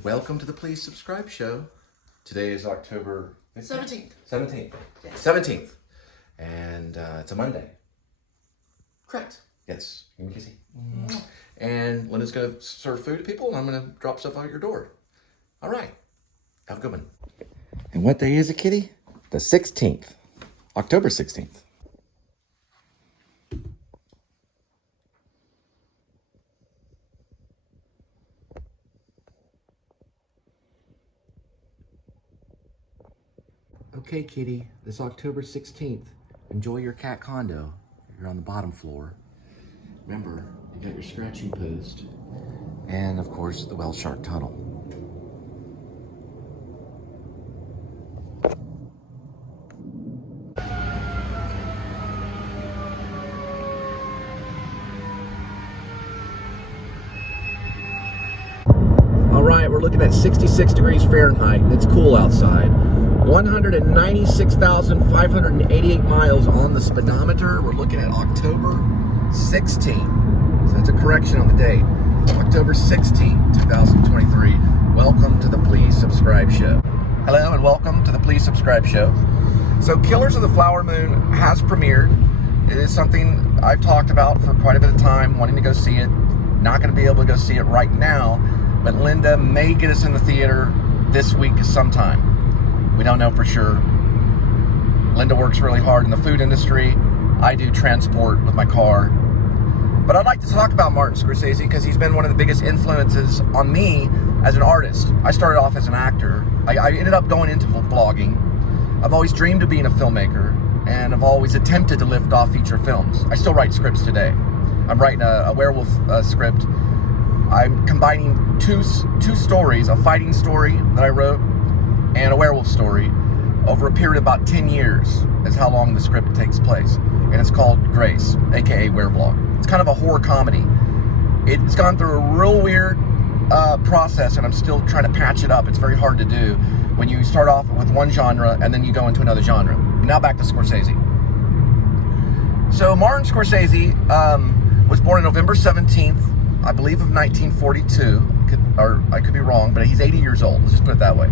and welcome to the Please Subscribe show. Today is October 17th. 17th. Yes. 17th. And it's a Monday. Correct. Yes. Give me a kissy. And Linda's going to serve food to people, and I'm going to drop stuff out your door. All right. Have a good one. And what day is it, kitty? The 16th. October 16th. Okay, kitty, this October 16th, enjoy your cat condo. You're on the bottom floor. Remember, you got your scratching post, and of course, the whale shark tunnel. All right, we're looking at 66 degrees Fahrenheit, and it's cool outside. 196,588 miles on the speedometer. We're looking at October 16th. So that's a correction on the date. October 16th, 2023. Welcome to the Please Subscribe show. Hello and welcome to the Please Subscribe show. So Killers of the Flower Moon has premiered. It is something I've talked about for quite a bit of time, wanting to go see it. Not going to be able to go see it right now, but Linda may get us in the theater this week sometime. We don't know for sure. Linda works really hard in the food industry. I do transport with my car. But I'd like to talk about Martin Scorsese because he's been one of the biggest influences on me as an artist. I started off as an actor. I ended up going into vlogging. I've always dreamed of being a filmmaker, and I've always attempted to lift off feature films. I still write scripts today. I'm writing a werewolf script. I'm combining two stories, a fighting story that I wrote and a werewolf story over a period of about 10 years is how long the script takes place. And it's called Grace, aka Werevlog. It's kind of a horror comedy. It's gone through a real weird process, and I'm still trying to patch it up. It's very hard to do when you start off with one genre and then you go into another genre. Now back to Scorsese. So Martin Scorsese was born on November 17th, I believe, of 1942. I could be wrong, but he's 80 years old. Let's just put it that way.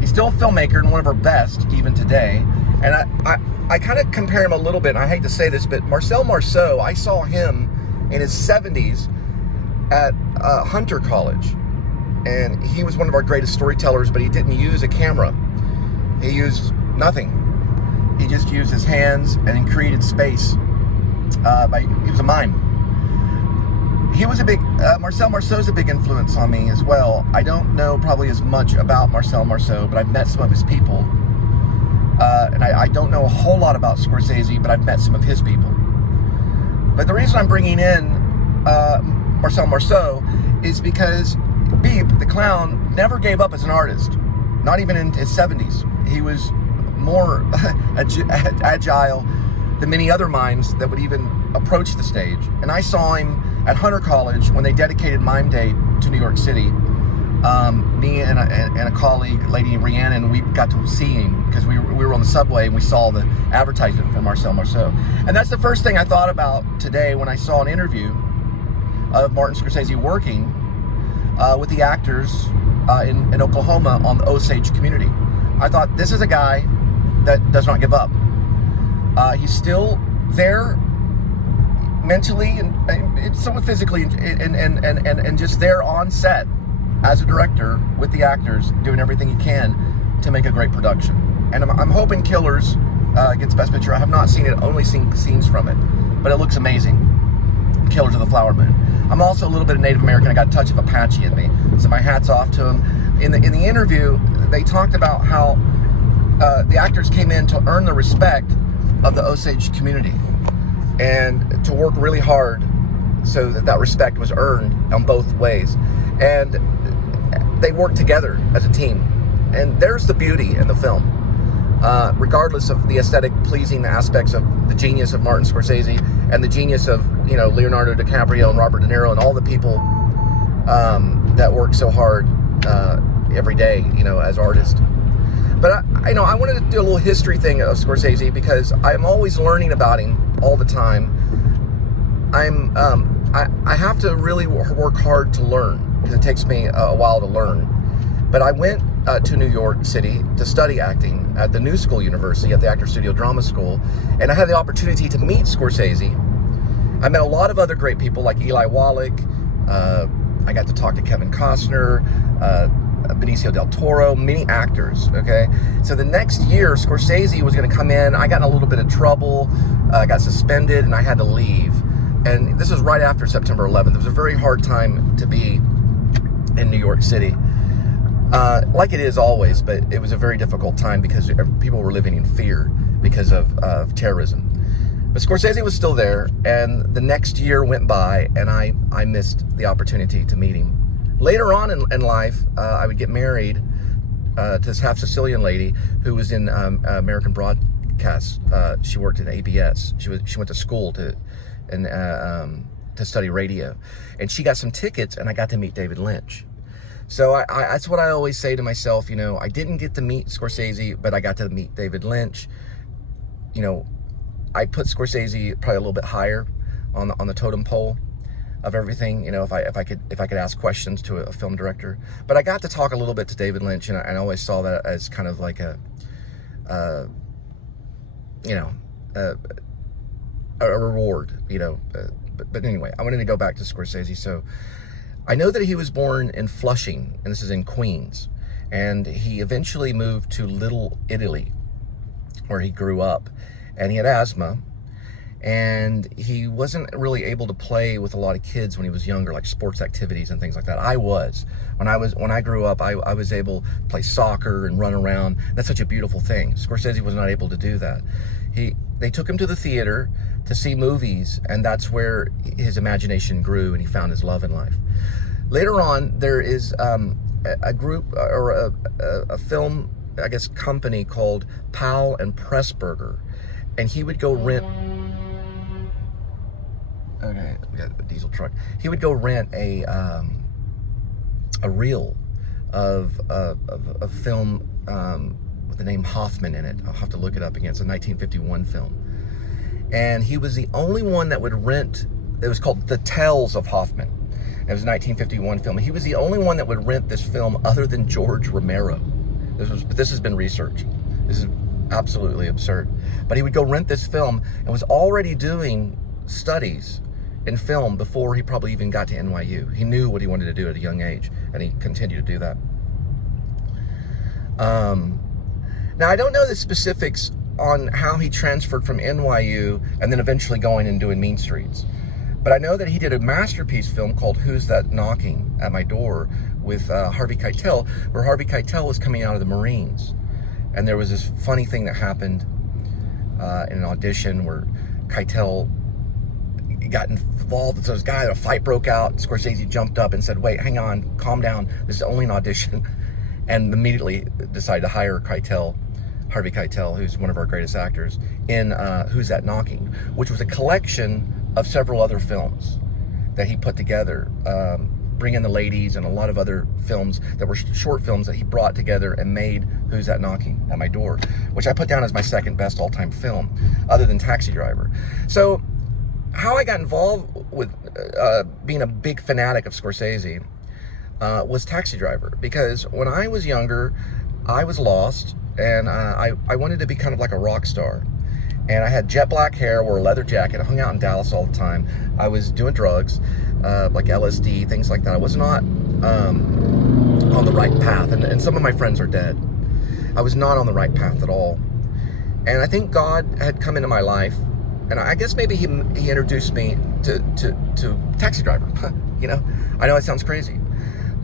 He's still a filmmaker and one of our best, even today. And I kind of compare him a little bit, and I hate to say this, but Marcel Marceau, I saw him in his 70s at Hunter College. And he was one of our greatest storytellers, but he didn't use a camera. He used nothing. He just used his hands and he created space. He was a mime. He was a big, Marcel Marceau's a big influence on me as well. I don't know probably as much about Marcel Marceau, but I've met some of his people. And I don't know a whole lot about Scorsese, but I've met some of his people. But the reason I'm bringing in Marcel Marceau is because Beep, the clown, never gave up as an artist. Not even in his 70s. He was more agile than many other mimes that would even approach the stage. And I saw him at Hunter College when they dedicated Mime Day to New York City. Me and a colleague, Lady Rhiannon, we got to see him because we were on the subway and we saw the advertisement for Marcel Marceau. And that's the first thing I thought about today when I saw an interview of Martin Scorsese working with the actors in Oklahoma on the Osage community. I thought, this is a guy that does not give up. He's still there mentally and somewhat physically and just there on set as a director with the actors, doing everything he can to make a great production. And I'm hoping Killers gets Best Picture. I have not seen it, only seen scenes from it, but it looks amazing. Killers of the Flower Moon. I'm also a little bit of Native American. I got a touch of Apache in me, so my hat's off to him. In the interview, they talked about how the actors came in to earn the respect of the Osage community and to work really hard so that respect was earned on both ways. And they worked together as a team. And there's the beauty in the film. Regardless of the aesthetic pleasing aspects of the genius of Martin Scorsese and the genius of, Leonardo DiCaprio and Robert De Niro and all the people that work so hard every day, as artists. But I wanted to do a little history thing of Scorsese because I'm always learning about him all the time. I have to really work hard to learn. because it takes me a while to learn. But I went to New York City to study acting at the New School University, at the Actor Studio Drama School, and I had the opportunity to meet Scorsese. I met a lot of other great people like Eli Wallach. I got to talk to Kevin Costner, Benicio del Toro, many actors, okay? So the next year, Scorsese was gonna come in. I got in a little bit of trouble, got suspended, and I had to leave. And this was right after September 11th. It was a very hard time to be in New York City. Like it is always, but it was a very difficult time because people were living in fear because of terrorism. But Scorsese was still there, and the next year went by, and I missed the opportunity to meet him. Later on in life, I would get married to this half Sicilian lady who was in American broadcast. She worked at ABS. She went to school to study radio, and she got some tickets, and I got to meet David Lynch. So that's what I always say to myself. You know, I didn't get to meet Scorsese, but I got to meet David Lynch. You know, I put Scorsese probably a little bit higher on the totem pole of everything. You know, if I could ask questions to a film director, but I got to talk a little bit to David Lynch, and I always saw that as kind of like a reward. You know, but anyway, I wanted to go back to Scorsese. So I know that he was born in Flushing, and this is in Queens, and he eventually moved to Little Italy, where he grew up, and he had asthma, and he wasn't really able to play with a lot of kids when he was younger, like sports activities and things like that. I was. When I grew up, I was able to play soccer and run around. That's such a beautiful thing. Scorsese was not able to do that. They took him to the theater to see movies, and that's where his imagination grew, and he found his love in life. Later on, there is a group or a film, I guess, company called Powell and Pressburger, and he would go rent. Okay, we got a diesel truck. He would go rent a reel of a film with the name Hoffman in it. I'll have to look it up again. It's a 1951 film, and he was the only one that would rent. It was called The Tales of Hoffman. It was a 1951 film. He was the only one that would rent this film other than George Romero. This has been researched. This is absolutely absurd. But he would go rent this film and was already doing studies in film before he probably even got to NYU. He knew what he wanted to do at a young age, and he continued to do that. Now, I don't know the specifics on how he transferred from NYU and then eventually going and doing Mean Streets. But I know that he did a masterpiece film called Who's That Knocking at My Door with Harvey Keitel, where Harvey Keitel was coming out of the Marines. And there was this funny thing that happened in an audition where Keitel got involved. So this guy, a fight broke out. Scorsese jumped up and said, "Wait, hang on, calm down. This is only an audition." And immediately decided to hire Harvey Keitel, who's one of our greatest actors, in Who's That Knocking, which was a collection of several other films that he put together. Bring in the Ladies and a lot of other films that were short films that he brought together and made Who's That Knocking at My Door, which I put down as my second best all-time film, other than Taxi Driver. So how I got involved with being a big fanatic of Scorsese was Taxi Driver, because when I was younger, I was lost, and I wanted to be kind of like a rock star. And I had jet black hair, wore a leather jacket, I hung out in Dallas all the time. I was doing drugs, like LSD, things like that. I was not on the right path, and some of my friends are dead. I was not on the right path at all. And I think God had come into my life, and I guess maybe he introduced me to Taxi Driver. You know, I know it sounds crazy.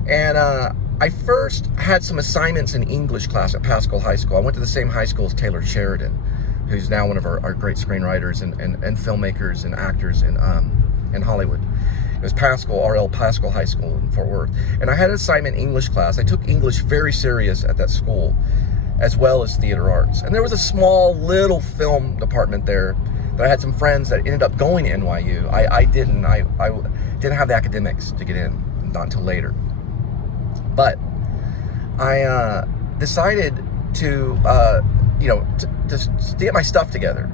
And I first had some assignments in English class at Pascal High School. I went to the same high school as Taylor Sheridan, who's now one of our great screenwriters and filmmakers and actors in Hollywood. It was Pascal, R.L. Pascal High School in Fort Worth. And I had an assignment in English class. I took English very serious at that school, as well as theater arts. And there was a small little film department there, but I had some friends that ended up going to NYU. I didn't. I didn't have the academics to get in, not until later. But I decided to get my stuff together,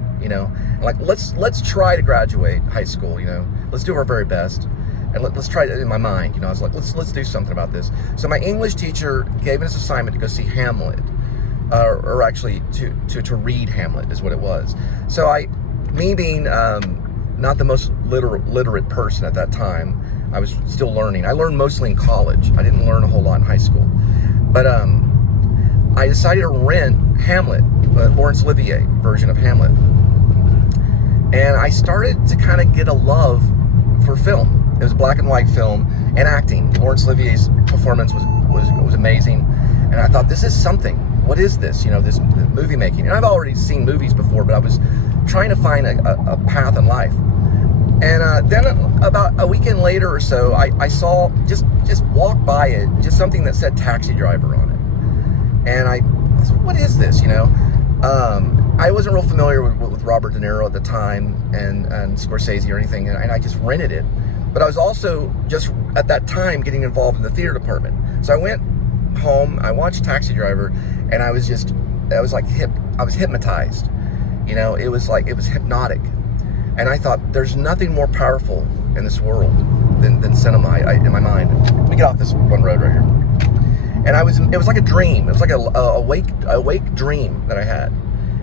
like let's try to graduate high school, let's do our very best. and let's try it in my mind. You know, I was like, let's do something about this. So my English teacher gave us assignment to go see Hamlet, or actually to read Hamlet is what it was. So me being not the most literate person at that time, I was still learning. I learned mostly in college. I didn't learn a whole lot in high school. But I decided to rent Hamlet, Laurence Olivier version of Hamlet. And I started to kind of get a love for film. It was a black and white film and acting. Laurence Olivier's performance was amazing. And I thought, this is something. What is this? You know, this movie making. And I've already seen movies before, but I was trying to find a path in life. And then about a weekend later or so, I saw, just walk by it, just something that said taxi driver on it. And I was like, what is this, you know? I wasn't real familiar with Robert De Niro at the time and Scorsese or anything, and I just rented it. But I was also just, at that time, getting involved in the theater department. So I went home, I watched Taxi Driver, and I was hypnotized. You know, it was hypnotic. And I thought, there's nothing more powerful in this world than cinema, in my mind. Let me get off this one road right here. And it was like a dream. It was like a awake dream that I had.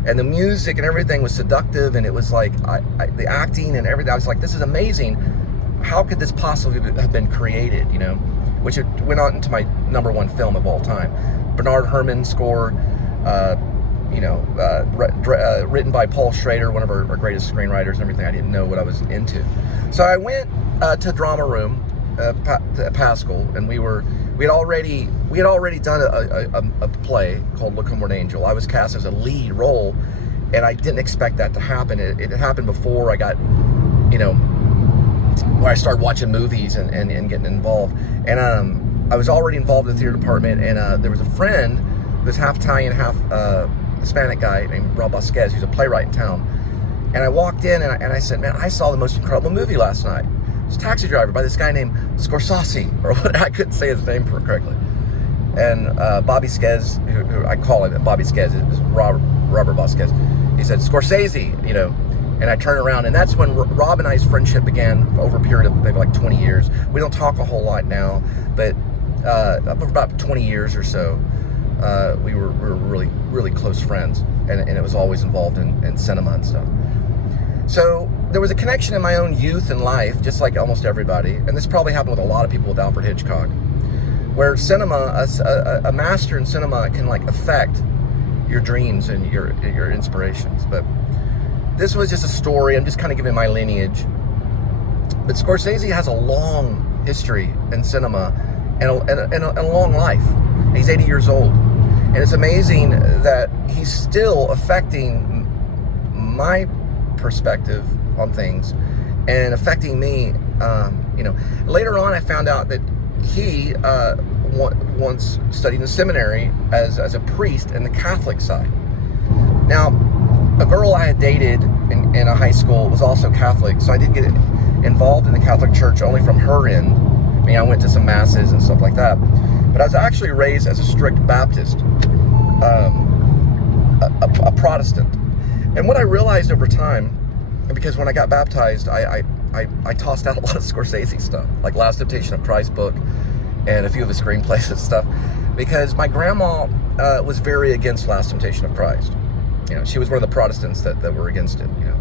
And the music and everything was seductive, and it was like, the acting and everything, I was like, this is amazing. How could this possibly have been created, you know? Which it went on into my #1 film of all time. Bernard Herrmann score, written by Paul Schrader, one of our greatest screenwriters and everything. I didn't know what I was into. So I went to drama room, Pascal, and we had already done a play called Look Homeward Angel. I was cast as a lead role, and I didn't expect that to happen. It happened before I got, you know, where I started watching movies and getting involved. And I was already involved in the theater department, and there was a friend who was half Italian, half Hispanic guy named Rob Vasquez, who's a playwright in town. And I walked in and I said, man, I saw the most incredible movie last night. It's Taxi Driver by this guy named Scorsese, or what, I couldn't say his name correctly. And Bobby Skez, who I call him Bobby Skez, it was Robert Vasquez. He said, Scorsese, you know. And I turned around, and that's when Rob and I's friendship began over a period of maybe like 20 years. We don't talk a whole lot now, but for about 20 years or so, we were really, really close friends, and it was always involved in cinema and stuff. So there was a connection in my own youth and life, just like almost everybody, and this probably happened with a lot of people with Alfred Hitchcock, where cinema, a master in cinema can like affect your dreams and your inspirations. But this was just a story. I'm just kind of giving my lineage. But Scorsese has a long history in cinema and a long life. He's 80 years old. And it's amazing that he's still affecting my perspective on things and affecting me. You know, later on I found out that he once studied in the seminary as a priest in the Catholic side. Now, a girl I had dated in a high school was also Catholic, so I did get involved in the Catholic Church only from her end. I mean, I went to some masses and stuff like that. But I was actually raised as a strict Baptist, a Protestant. And what I realized over time, because when I got baptized, I tossed out a lot of Scorsese stuff, like Last Temptation of Christ book and a few of his screenplays and stuff, because my grandma was very against Last Temptation of Christ. You know, she was one of the Protestants that were against it, you know.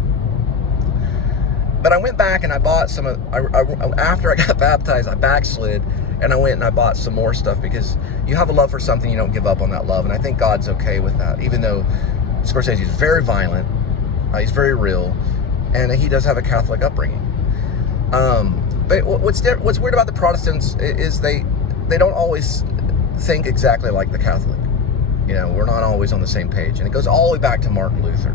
But I went back and I bought some of, after I got baptized, I backslid, and I went and I bought some more stuff, because you have a love for something, you don't give up on that love. And I think God's okay with that, even though Scorsese is very violent, he's very real, and he does have a Catholic upbringing. But what's weird about the Protestants is they don't always think exactly like the Catholic. You know, we're not always on the same page. And it goes all the way back to Martin Luther.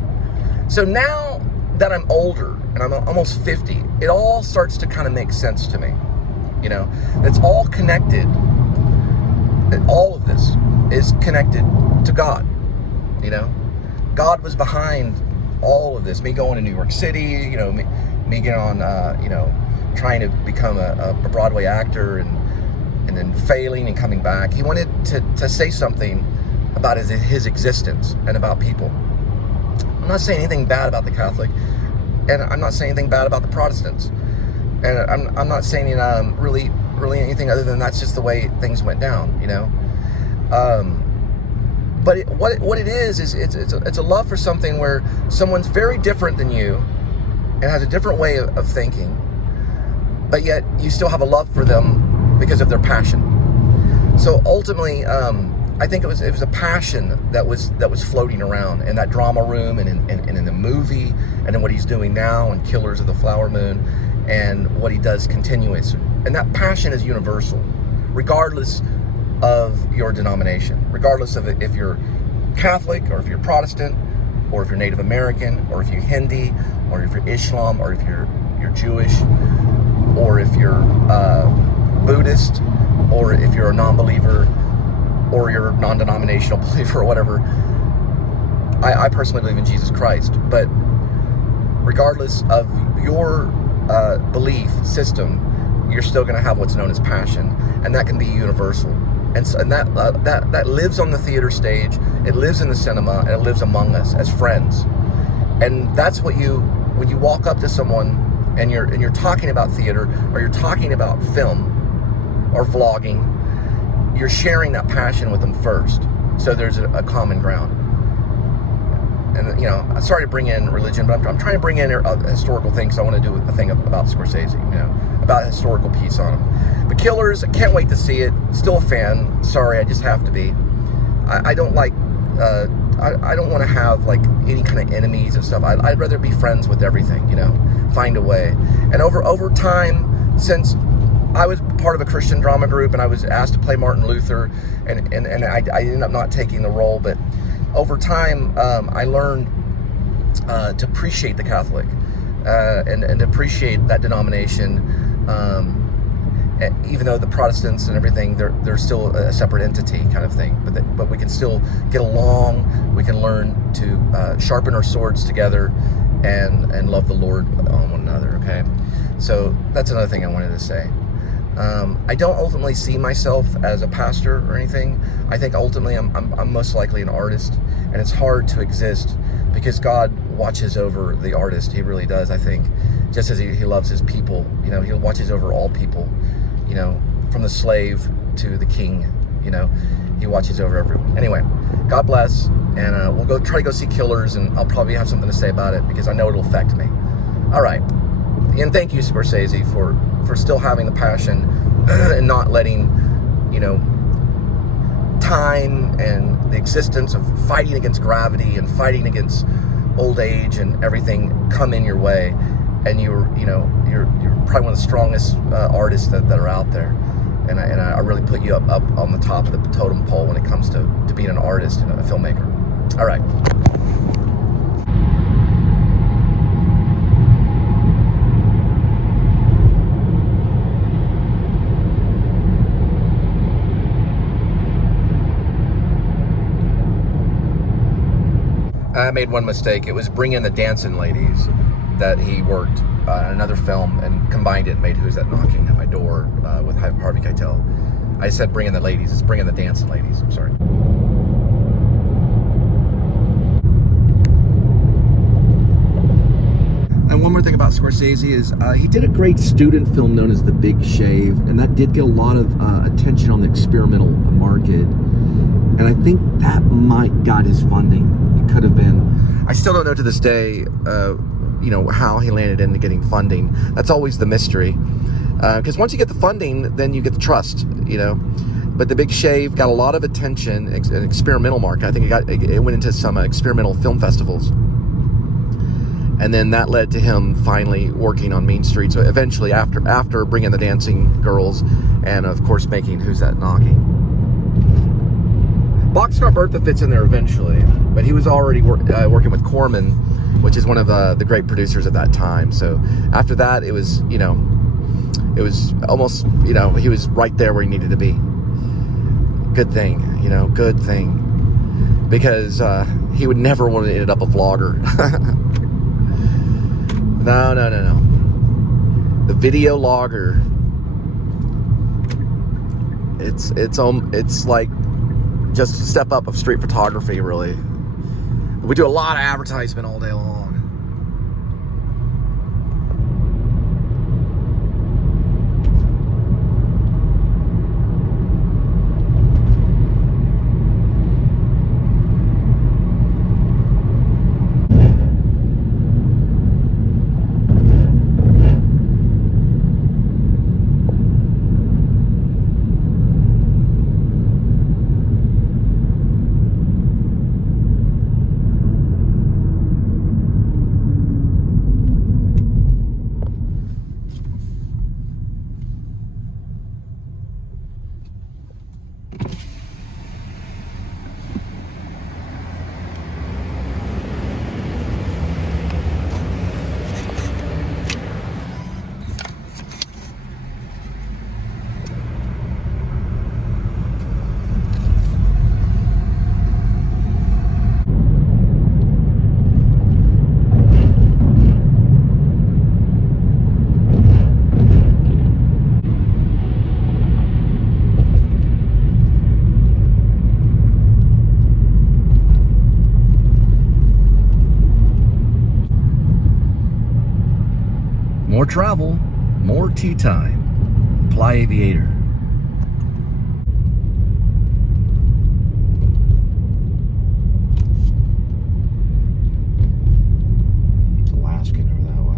So now that I'm older, and I'm almost 50, it all starts to kind of make sense to me. You know, it's all connected. All of this is connected to God. You know, God was behind all of this. Me going to New York City, you know, me getting on, you know, trying to become a Broadway actor and then failing and coming back. He wanted to say something about his existence and about people. I'm not saying anything bad about the Catholic, and I'm not saying anything bad about the Protestants. And I'm not saying really anything other than that's just the way things went down, you know. But what it is it's a love for something where someone's very different than you and has a different way of thinking, but yet you still have a love for them because of their passion. So ultimately, I think it was a passion that was floating around in that drama room and in the movie, and in what he's doing now in Killers of the Flower Moon, and what he does continuously. And that passion is universal, regardless of your denomination, regardless of if you're Catholic or if you're Protestant or if you're Native American or if you're Hindi or if you're Islam or if you're Jewish or if you're Buddhist or if you're a non-believer or you're a non-denominational believer or whatever. I personally believe in Jesus Christ, but regardless of your belief system, you're still going to have what's known as passion, and that can be universal. And that lives on the theater stage, it lives in the cinema, and it lives among us as friends. And that's what when you walk up to someone and you're talking about theater, or you're talking about film or vlogging, you're sharing that passion with them first. So there's a common ground. And, you know, I'm sorry to bring in religion, but I'm trying to bring in a historical thing, because I want to do a thing about Scorsese, you know, about a historical piece on him. But Killers, I can't wait to see it. Still a fan. Sorry, I just have to be. I don't like, I don't want to have, like, any kind of enemies and stuff. I'd rather be friends with everything, you know, find a way. And over time, since I was part of a Christian drama group and I was asked to play Martin Luther, and I ended up not taking the role, but over time, I learned to appreciate the Catholic and appreciate that denomination, even though the Protestants and everything, they're still a separate entity kind of thing. But we can still get along. We can learn to sharpen our swords together and love the Lord on one another. Okay, so that's another thing I wanted to say. I don't ultimately see myself as a pastor or anything. I think ultimately I'm most likely an artist, and it's hard to exist because God watches over the artist. He really does, I think, just as he loves his people. You know, he watches over all people, you know, from the slave to the king, you know, he watches over everyone. Anyway, God bless, and we'll try to go see Killers, and I'll probably have something to say about it because I know it'll affect me. All right. And thank you, Scorsese, for still having the passion and not letting, you know, time and the existence of fighting against gravity and fighting against old age and everything come in your way. And you're probably one of the strongest artists that are out there. And I really put you up on the top of the totem pole when it comes to being an artist and a filmmaker. All right. I made one mistake. It was Bring In the Dancing Ladies that he worked on another film and combined it and made Who's That Knocking at My Door with Harvey Keitel. I said Bring In the Ladies. It's Bring In the Dancing Ladies. I'm sorry. And one more thing about Scorsese is he did a great student film known as The Big Shave, and that did get a lot of attention on the experimental market. And I think that might got his funding. Could have been. I still don't know to this day, you know, how he landed into getting funding. That's always the mystery. Because once you get the funding, then you get the trust, you know. But The Big Shave got a lot of attention, an experimental market. I think it went into some experimental film festivals. And then that led to him finally working on Mean Streets. So eventually, after Bringing the Dancing Girls, and of course making Who's That Knocking. Boxcar Bertha fits in there eventually, but he was already working with Corman, which is one of the great producers at that time. So after that, it was, you know, it was almost, you know, he was right there where he needed to be. Good thing, you know, good thing. Because he would never want to end up a vlogger. No. The video logger. It's like just a step up of street photography, really. We do a lot of advertisement all day long. More travel, more tea time. Fly Aviator. It's Alaskan over that way.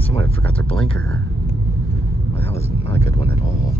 Someone forgot their blinker. Well, that was not a good one at all.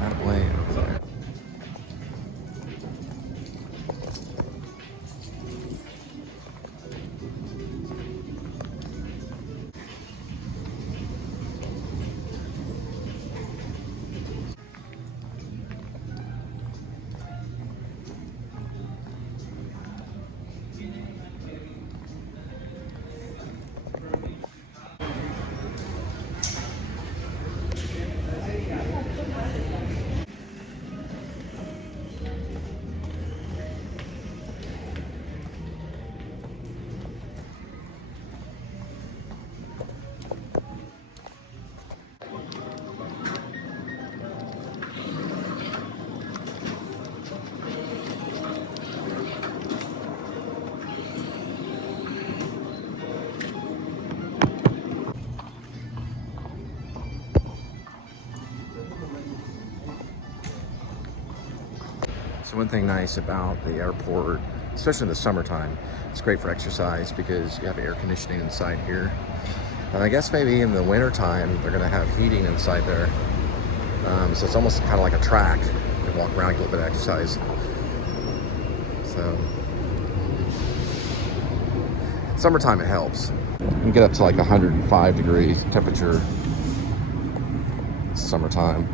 That way over there. So one thing nice about the airport, especially in the summertime, it's great for exercise because you have air conditioning inside here. And I guess maybe in the wintertime, they're gonna have heating inside there. So it's almost kind of like a track. You can walk around, get a little bit of exercise. So, summertime it helps. You can get up to like 105 degrees temperature, summertime.